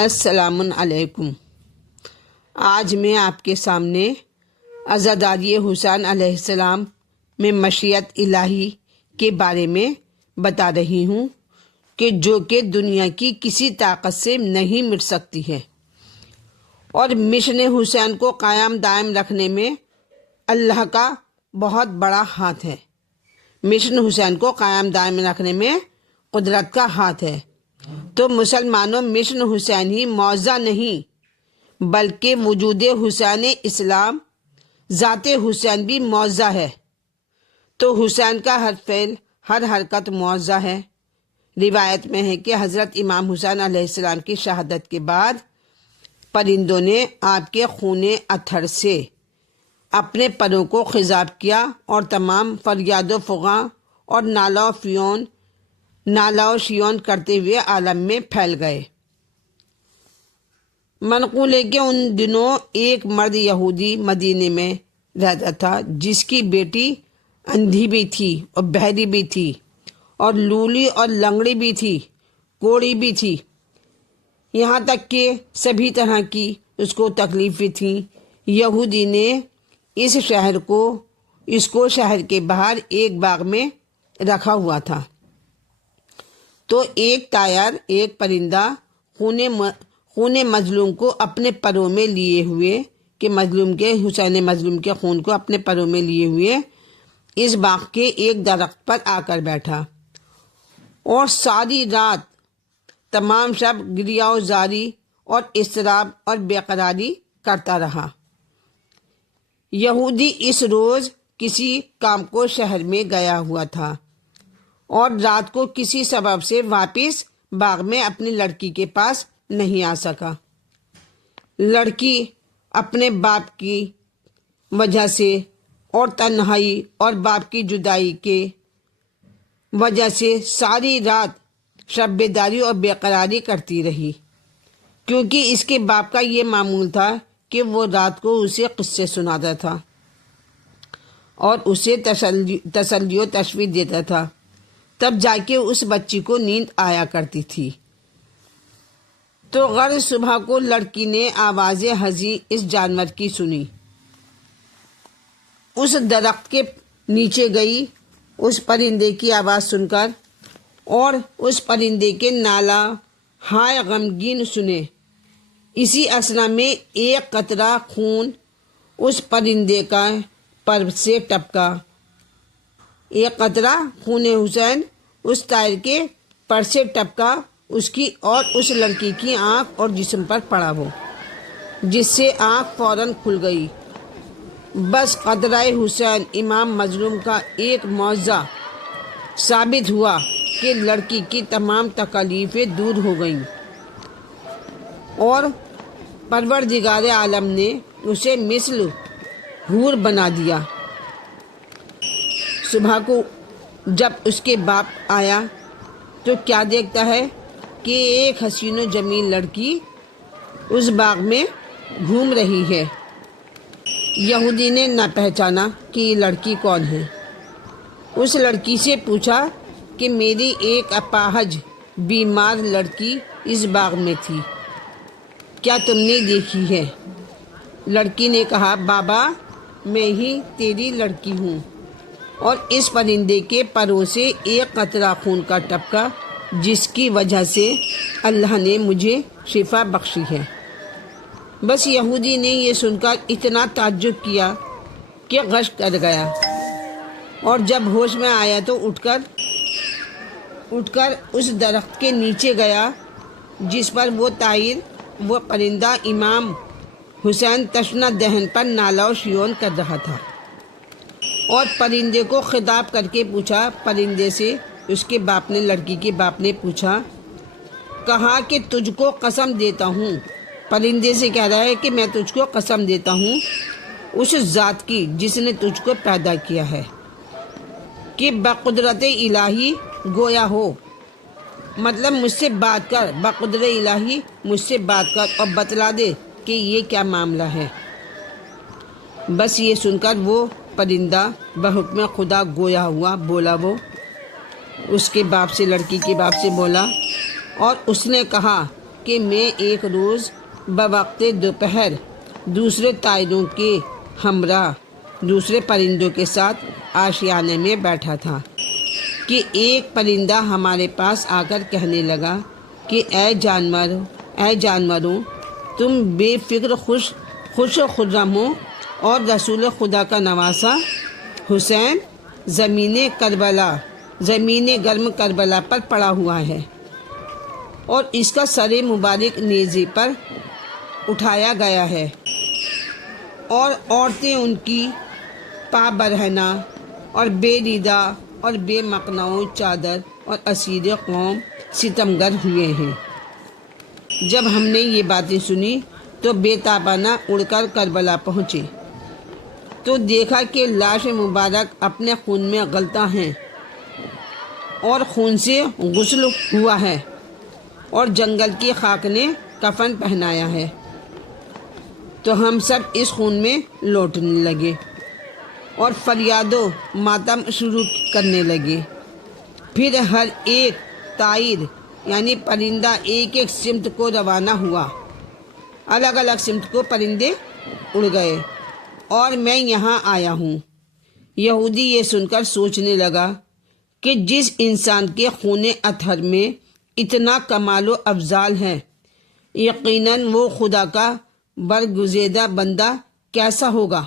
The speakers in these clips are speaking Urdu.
السلام علیکم۔ آج میں آپ کے سامنے عزاداری حسین علیہ السلام میں مشیت الہی کے بارے میں بتا رہی ہوں کہ جو کہ دنیا کی کسی طاقت سے نہیں مٹ سکتی ہے، اور مشن حسین کو قائم دائم رکھنے میں اللہ کا بہت بڑا ہاتھ ہے۔ مشن حسین کو قائم دائم رکھنے میں قدرت کا ہاتھ ہے۔ تو مسلمانوں، مشن حسین ہی معجزہ نہیں بلکہ وجود حسین اسلام، ذات حسین بھی معجزہ ہے۔ تو حسین کا ہر فعل، ہر حرکت معجزہ ہے۔ روایت میں ہے کہ حضرت امام حسین علیہ السلام کی شہادت کے بعد پرندوں نے آپ کے خون اطہر سے اپنے پروں کو خضاب کیا اور تمام فریاد و فغاں اور نالہ و شیون کرتے ہوئے عالم میں پھیل گئے۔ منقول ہے کہ ان دنوں ایک مرد یہودی مدینے میں رہتا تھا جس کی بیٹی اندھی بھی تھی اور بہری بھی تھی اور لولی اور لنگڑی بھی تھی، کوڑی بھی تھی، یہاں تک کہ سبھی طرح کی اس کو تکلیفیں تھیں۔ یہودی نے اس کو شہر کے باہر ایک باغ میں رکھا ہوا تھا۔ تو ایک طائر، ایک پرندہ خون مظلوم کو اپنے پروں میں لیے ہوئے کہ حسین مظلوم کے خون کو اپنے پروں میں لیے ہوئے اس باغ کے ایک درخت پر آ کر بیٹھا اور ساری رات تمام شب گریہ و زاری اور اضطراب اور بے قراری کرتا رہا۔ یہودی اس روز کسی کام کو شہر میں گیا ہوا تھا اور رات کو کسی سبب سے واپس باغ میں اپنی لڑکی کے پاس نہیں آ سکا۔ لڑکی اپنے باپ کی وجہ سے اور تنہائی اور باپ کی جدائی کے وجہ سے ساری رات شب بیداری اور بے قراری کرتی رہی، کیونکہ اس کے باپ کا یہ معمول تھا کہ وہ رات کو اسے قصے سناتا تھا اور اسے تسلی و تشویش دیتا تھا، تب جا کے اس بچی کو نیند آیا کرتی تھی۔ تو غر صبح کو لڑکی نے آواز ہنسی اس جانور کی سنی، اس درخت کے نیچے گئی اس پرندے کی آواز سن کر اور اس پرندے کے نالہ ہائے غمگین سنے۔ اسی اثنا میں ایک قطرہ خون اس پرندے کا پر سے ٹپکا۔ ایک قطرہ خون حسین اس طائر کے پر سے ٹپکا اس کی اور اس لڑکی کی آنکھ اور جسم پر پڑا، وہ جس سے آنکھ فوراً کھل گئی۔ بس قطرہ حسین امام مظلوم کا ایک معجزہ ثابت ہوا کہ لڑکی کی تمام تکالیفیں دور ہو گئیں اور پروردگار عالم نے اسے مثل حور بنا دیا۔ صبح کو جب اس کے باپ آیا تو کیا دیکھتا ہے کہ ایک حسین و جمیل لڑکی اس باغ میں گھوم رہی ہے۔ یہودی نے نہ پہچانا کہ یہ لڑکی کون ہے۔ اس لڑکی سے پوچھا کہ میری ایک اپاہج بیمار لڑکی اس باغ میں تھی، کیا تم نے دیکھی ہے؟ لڑکی نے کہا، بابا میں ہی تیری لڑکی ہوں، اور اس پرندے کے پروں سے ایک قطرہ خون کا ٹپکا جس کی وجہ سے اللہ نے مجھے شفا بخشی ہے۔ بس یہودی نے یہ سن کر اتنا تعجب کیا کہ غش کر گیا، اور جب ہوش میں آیا تو اٹھ کر اس درخت کے نیچے گیا جس پر وہ پرندہ امام حسین تشنہ دہن پر نالہ و شیون کر رہا تھا، اور پرندے کو خطاب کر کے پوچھا۔ پرندے سے اس کے باپ نے، لڑکی کے باپ نے پوچھا، کہا کہ تجھ کو قسم دیتا ہوں، پرندے سے کہہ رہا ہے کہ میں تجھ کو قسم دیتا ہوں اس ذات کی جس نے تجھ کو پیدا کیا ہے، کہ بقدرت الہی گویا ہو، مطلب مجھ سے بات کر، بقدرت الہی مجھ سے بات کر اور بتلا دے کہ یہ کیا معاملہ ہے۔ بس یہ سن کر وہ پرندہ بحکم خدا گویا ہوا بولا، وہ اس کے باپ سے، لڑکی کے باپ سے بولا، اور اس نے کہا کہ میں ایک روز بوقت دوپہر دوسرے طائروں کے ہمراہ دوسرے پرندوں کے ساتھ آشیانے میں بیٹھا تھا کہ ایک پرندہ ہمارے پاس آ کر کہنے لگا کہ اے جانوروں تم بے فکر خوش و خرم ہو، اور رسول خدا کا نواسا حسین زمین گرم کربلا پر پڑا ہوا ہے اور اس کا سر مبارک نیزے پر اٹھایا گیا ہے، اور عورتیں ان کی پا برہنہ اور بے ریدہ اور بے مقنعو چادر اور اسیر قوم ستمگر ہوئے ہیں۔ جب ہم نے یہ باتیں سنی تو بے تابانہ اڑ کر کربلا پہنچے تو دیکھا کہ لاش مبارک اپنے خون میں غلطہ ہیں اور خون سے غسل ہوا ہے، اور جنگل کی خاک نے کفن پہنایا ہے۔ تو ہم سب اس خون میں لوٹنے لگے اور فریاد و ماتم شروع کرنے لگے۔ پھر ہر ایک طائر یعنی پرندہ ایک ایک سمت کو روانہ ہوا، الگ الگ سمت کو پرندے اڑ گئے، اور میں یہاں آیا ہوں۔ یہودی یہ سن کر سوچنے لگا کہ جس انسان کے خون اطہر میں اتنا کمال و افضال ہے، یقیناً وہ خدا کا برگزیدہ بندہ کیسا ہوگا۔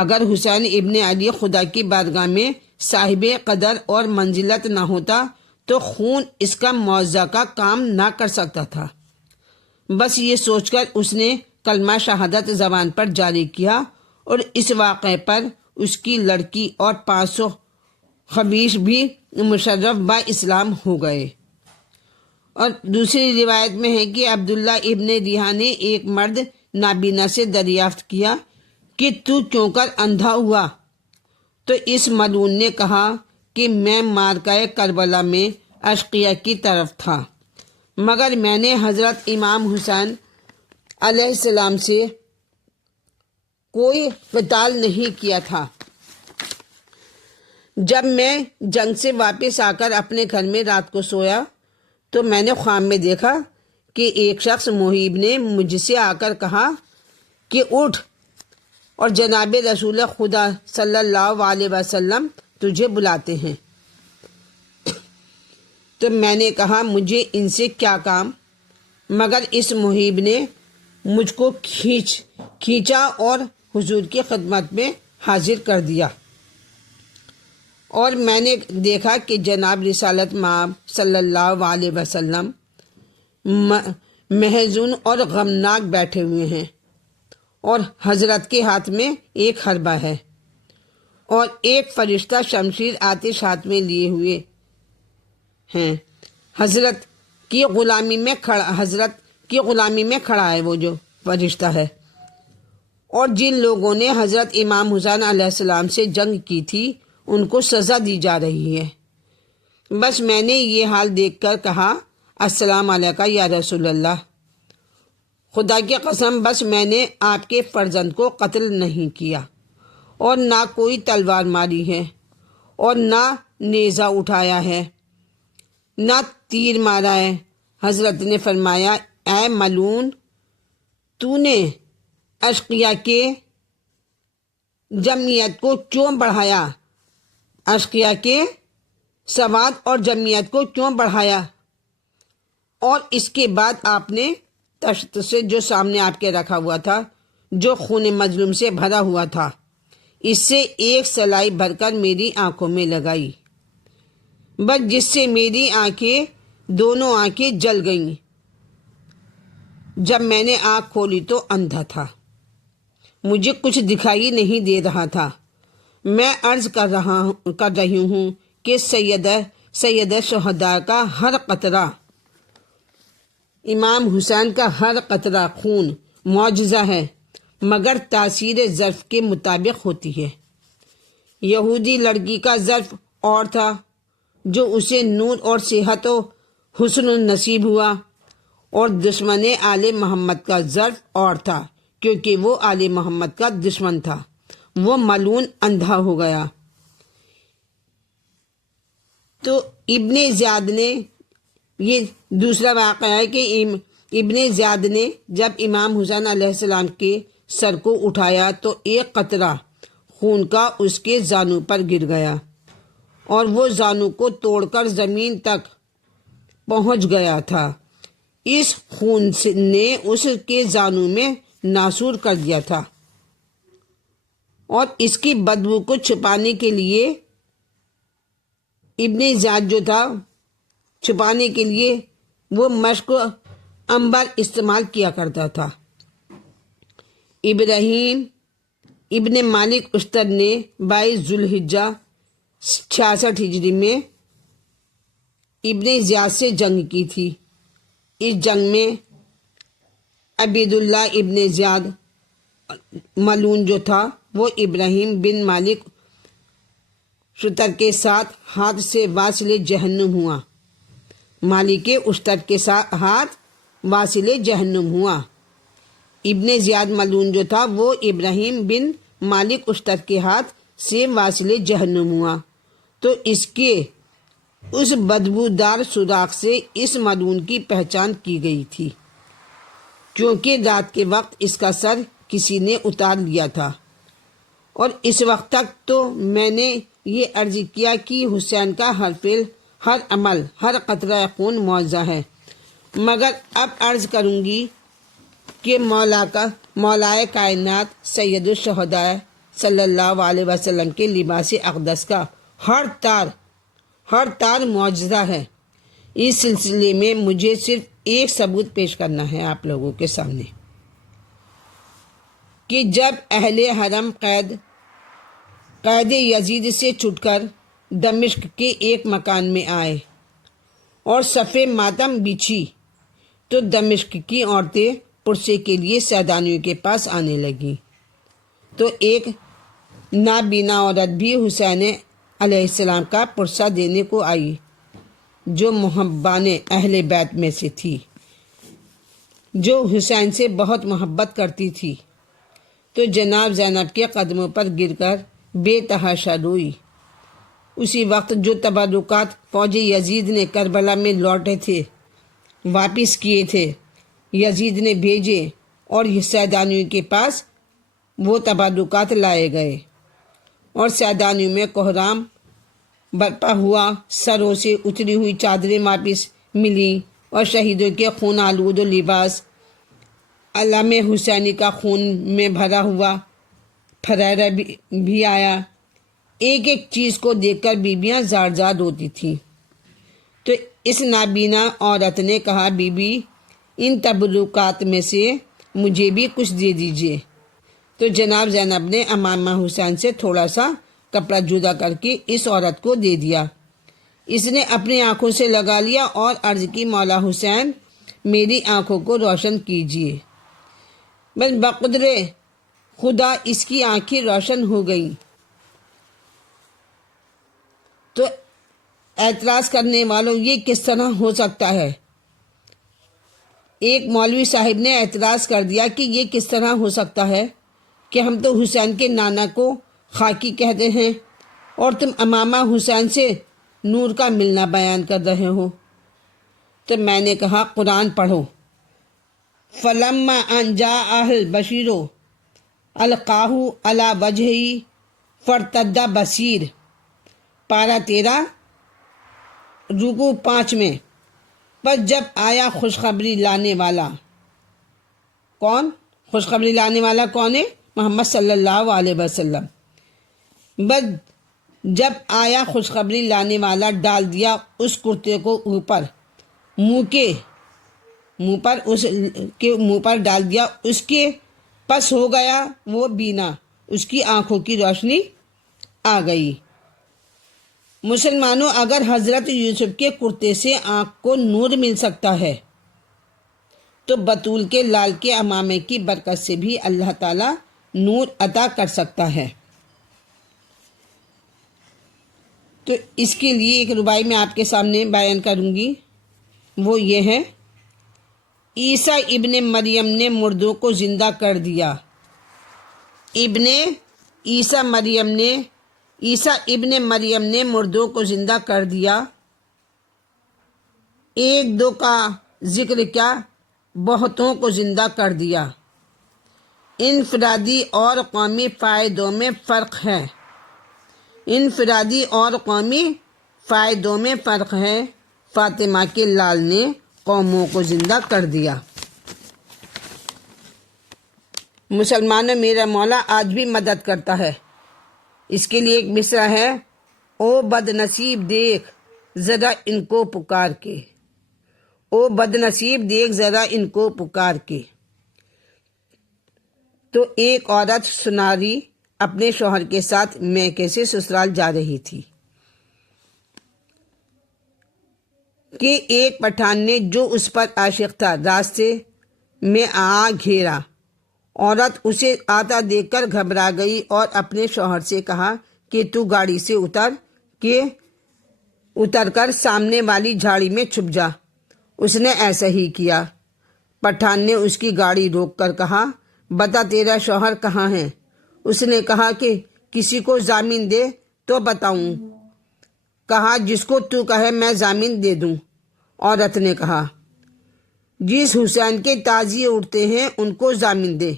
اگر حسین ابن علی خدا کی بارگاہ میں صاحب قدر اور منزلت نہ ہوتا تو خون اس کا معاوضہ کا کام نہ کر سکتا تھا۔ بس یہ سوچ کر اس نے کلمہ شہادت زبان پر جاری کیا، اور اس واقعے پر اس کی لڑکی اور 500 خبیث بھی مشرف با اسلام ہو گئے۔ اور دوسری روایت میں ہے کہ عبداللہ ابن ریحہ نے ایک مرد نابینا سے دریافت کیا کہ تو کیوں کر اندھا ہوا؟ تو اس ملعون نے کہا کہ میں معرکہ کربلا میں اشقیاء کی طرف تھا، مگر میں نے حضرت امام حسین علیہ السلام سے کوئی قتال نہیں کیا تھا۔ جب میں جنگ سے واپس آ کر اپنے گھر میں رات کو سویا تو میں نے خواب میں دیکھا کہ ایک شخص محیب نے مجھ سے آ کر کہا کہ اٹھ، اور جناب رسول خدا صلی اللہ علیہ وسلم تجھے بلاتے ہیں۔ تو میں نے کہا مجھے ان سے کیا کام، مگر اس محیب نے مجھ کو کھینچا اور حضور کی خدمت میں حاضر کر دیا، اور میں نے دیکھا کہ جناب رسالت مآب صلی اللہ علیہ وسلم محزون اور غمناک بیٹھے ہوئے ہیں، اور حضرت کے ہاتھ میں ایک حربہ ہے، اور ایک فرشتہ شمشیر آتش ہاتھ میں لیے ہوئے ہیں۔ حضرت کی غلامی میں کھڑا ہے وہ جو فرشتہ ہے، اور جن لوگوں نے حضرت امام حسین علیہ السلام سے جنگ کی تھی ان کو سزا دی جا رہی ہے۔ بس میں نے یہ حال دیکھ کر کہا السلام علیکہ یا رسول اللہ، خدا کی قسم بس میں نے آپ کے فرزند کو قتل نہیں کیا، اور نہ کوئی تلوار ماری ہے، اور نہ نیزہ اٹھایا ہے، نہ تیر مارا ہے۔ حضرت نے فرمایا اے ملعون، تو نے اشقیاء کے جمعیت کو کیوں بڑھایا، اشقیاء کے سواد اور جمعیت کو کیوں بڑھایا؟ اور اس کے بعد آپ نے تشت سے جو سامنے آپ کے رکھا ہوا تھا، جو خون مظلوم سے بھرا ہوا تھا، اس سے ایک سلائی بھر کر میری آنکھوں میں لگائی، بس جس سے میری دونوں آنکھیں جل گئیں۔ جب میں نے آنکھ کھولی تو اندھا تھا، مجھے کچھ دکھائی نہیں دے رہا تھا۔ میں عرض کر رہی ہوں کہ سید شہداء کا ہر قطرہ، امام حسین کا ہر قطرہ خون معجزہ ہے، مگر تاثیر ظرف کے مطابق ہوتی ہے۔ یہودی لڑکی کا ظرف اور تھا جو اسے نور اور صحت و حسن نصیب ہوا، اور دشمن آل محمد کا ظرف اور تھا کیونکہ وہ آل محمد کا دشمن تھا، وہ ملعون اندھا ہو گیا۔ تو ابن زیاد نے یہ دوسرا واقعہ ہے کہ ابن زیاد نے جب امام حسین علیہ السلام کے سر کو اٹھایا تو ایک قطرہ خون کا اس کے زانو پر گر گیا اور وہ زانو کو توڑ کر زمین تک پہنچ گیا تھا۔ اس خون نے اس کے زانو میں ناسور کر دیا تھا اور اس کی بدبو کو چھپانے کے لیے ابن زیاد جو تھا چھپانے کے لیے وہ مشق عنبر استعمال کیا کرتا تھا۔ ابراہیم ابن مالک اشتر نے 22 ذوالحجہ 66 ہجری میں ابن زیاد سے جنگ کی تھی۔ اس جنگ میں عبید اللہ ابن زیاد ملعون جو تھا وہ ابراہیم بن مالک اشتر کے ساتھ ہاتھ سے واصل جہنم ہوا۔ مالک اشتر کے ساتھ ہاتھ واصل جہنم ہوا۔ ابن زیاد ملعون جو تھا وہ ابراہیم بن مالک اشتر کے ہاتھ سے واصل جہنم ہوا، تو اس کے اس بدبودار سوراخ سے اس ملعون کی پہچان کی گئی تھی، کیونکہ رات کے وقت اس کا سر کسی نے اتار لیا تھا۔ اور اس وقت تک تو میں نے یہ عرض کیا کہ حسین کا ہر فعل، ہر عمل، ہر قطرہ خون معجزہ ہے، مگر اب عرض کروں گی کہ مولائے کائنات سید الشہداء صلی اللہ علیہ وسلم کے لباس اقدس کا ہر تار معجزہ ہے۔ اس سلسلے میں مجھے صرف ایک ثبوت پیش کرنا ہے آپ لوگوں کے سامنے کہ جب اہل حرم قید یزید سے چھٹ کر دمشق کے ایک مکان میں آئے اور صف ماتم بچھی تو دمشق کی عورتیں پرسے کے لیے سیدانیوں کے پاس آنے لگیں، تو ایک نابینا عورت بھی حسین علیہ السلام کا پرسہ دینے کو آئی جو محبان اہل بیت میں سے تھی، جو حسین سے بہت محبت کرتی تھی، تو جناب زینب کے قدموں پر گر کر بے تحاشا روئی۔ اسی وقت جو تبرکات فوج یزید نے کربلا میں لوٹے تھے واپس کیے تھے، یزید نے بھیجے اور سیدانیوں کے پاس وہ تبرکات لائے گئے، اور سیدانیوں میں کوہرام برپا ہوا، سروں سے اتری ہوئی چادریں واپس ملیں، اور شہیدوں کے خون آلود و لباس علم حسینی کا خون میں بھرا ہوا پھریرا بھی آیا۔ ایک ایک چیز کو دیکھ کر بیبیاں زار زار روتی تھیں، تو اس نابینا عورت نے کہا، بی بی ان تبرکات میں سے مجھے بھی کچھ دے دیجیے۔ تو جناب زینب نے امامہ حسین سے تھوڑا سا کپڑا جدا کر کے اس عورت کو دے دیا۔ اس نے اپنی آنکھوں سے لگا لیا اور عرض کی، مولا حسین میری آنکھوں کو روشن کیجیے۔ بس بقدر خدا اس کی آنکھیں روشن ہو گئیں۔ تو اعتراض کرنے والوں، یہ کس طرح ہو سکتا ہے؟ ایک مولوی صاحب نے اعتراض کر دیا کہ یہ کس طرح ہو سکتا ہے کہ ہم تو حسین کے نانا کو خاکی کہتے ہیں اور تم امامہ حسین سے نور کا ملنا بیان کر رہے ہو۔ تو میں نے کہا، قرآن پڑھو۔ فلما ان جاءہ البشیر القاہ علی وجہہ فارتد بصیر، پارہ 13 رکوع 5 میں۔ بس جب آیا خوشخبری لانے والا، کون خوشخبری لانے والا کون ہے؟ محمد صلی اللہ علیہ وسلم۔ بس جب آیا خوشخبری لانے والا، ڈال دیا اس کرتے کو اوپر منہ پر ڈال دیا، اس کے پس ہو گیا وہ بینا، اس کی آنکھوں کی روشنی آ گئی۔ مسلمانوں، اگر حضرت یوسف کے کرتے سے آنکھ کو نور مل سکتا ہے تو بطول کے لال کے امامے کی برکت سے بھی اللہ تعالیٰ نور عطا کر سکتا ہے۔ تو اس کے لیے ایک ربائی میں آپ کے سامنے بیان کروں گی، وہ یہ ہے، عیسیٰ ابن مریم نے مردوں کو زندہ کر دیا۔ عیسیٰ ابن مریم نے مردوں کو زندہ کر دیا۔ ایک دو کا ذکر کیا بہتوں کو زندہ کر دیا۔ انفرادی اور قومی فائدوں میں فرق ہے۔ انفرادی اور قومی فائدوں میں فرق ہے۔ فاطمہ کے لال نے قوموں کو زندہ کر دیا۔ مسلمانوں، میرا مولا آج بھی مدد کرتا ہے۔ اس کے لیے ایک مصرع ہے، او بد نصیب دیکھ ذرا ان کو پکار کے، او بد نصیب دیکھ ذرا ان کو پکار کے۔ تو ایک عورت سناری اپنے شوہر کے ساتھ میکے سے سسرال جا رہی تھی کہ ایک پٹھان نے جو اس پر عاشق تھا راستے میں آ گھیرا۔ عورت اسے آتا دیکھ کر گھبرا گئی اور اپنے شوہر سے کہا کہ تو گاڑی سے اتر کر سامنے والی جھاڑی میں چھپ جا۔ اس نے ایسا ہی کیا۔ پٹھان نے اس کی گاڑی روک کر کہا، بتا تیرا شوہر کہاں ہے؟ اس نے کہا کہ کسی کو ضامن دے تو بتاؤں۔ کہا جس کو تو کہے میں ضامن دے دوں۔ عورت نے کہا جس حسین کے تعزیے اٹھتے ہیں ان کو ضامن دے۔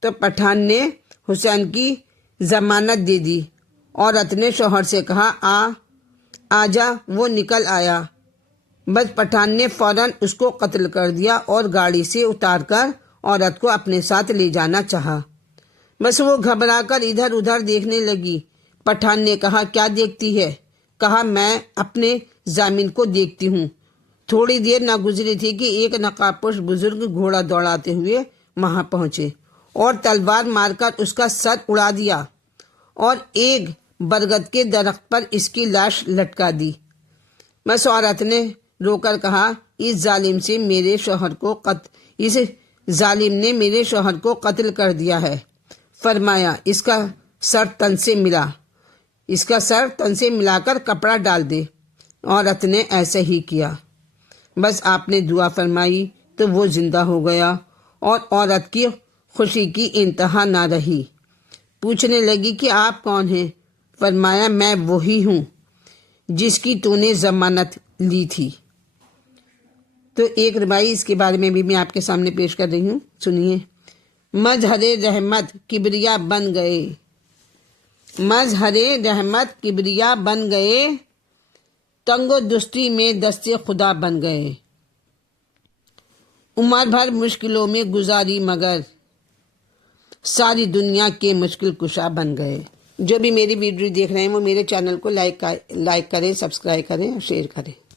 تو پٹھان نے حسین کی ضمانت دے دی۔ عورت نے شوہر سے کہا آ جا۔ وہ نکل آیا۔ بس پٹھان نے فوراً اس کو قتل کر دیا اور گاڑی سے اتار کر عورت کو اپنے ساتھ لے جانا چاہا۔ بس وہ گھبرا کر ادھر ادھر دیکھنے لگی۔ پٹھان نے کہا کیا دیکھتی ہے؟ کہا میں اپنے ضامن کو دیکھتی ہوں۔ تھوڑی دیر نہ گزری تھی کہ ایک نقاب پوش بزرگ گھوڑا دوڑاتے ہوئے وہاں پہنچے اور تلوار مار کر اس کا سر اڑا دیا اور ایک برگد کے درخت پر اس کی لاش لٹکا دی۔ بس عورت نے رو کر کہا اس ظالم نے میرے شوہر کو قتل کر دیا ہے۔ فرمایا اس کا سر تن سے ملا کر کپڑا ڈال دے۔ عورت نے ایسا ہی کیا۔ بس آپ نے دعا فرمائی تو وہ زندہ ہو گیا اور عورت کی خوشی کی انتہا نہ رہی۔ پوچھنے لگی کہ آپ کون ہیں؟ فرمایا میں وہی ہوں جس کی تو نے ضمانت لی تھی۔ تو ایک ربائی اس کے بارے میں بھی میں آپ کے سامنے پیش کر رہی ہوں، سنیے۔ مظہر رحمت کبریا بن گئے، مظہر رحمت کبریا بن گئے، تنگ و دستی میں دست خدا بن گئے۔ عمر بھر مشکلوں میں گزاری مگر ساری دنیا کے مشکل کشا بن گئے۔ جو بھی میری ویڈیو دیکھ رہے ہیں وہ میرے چینل کو لائک کریں، سبسکرائب کریں اور شیئر کریں۔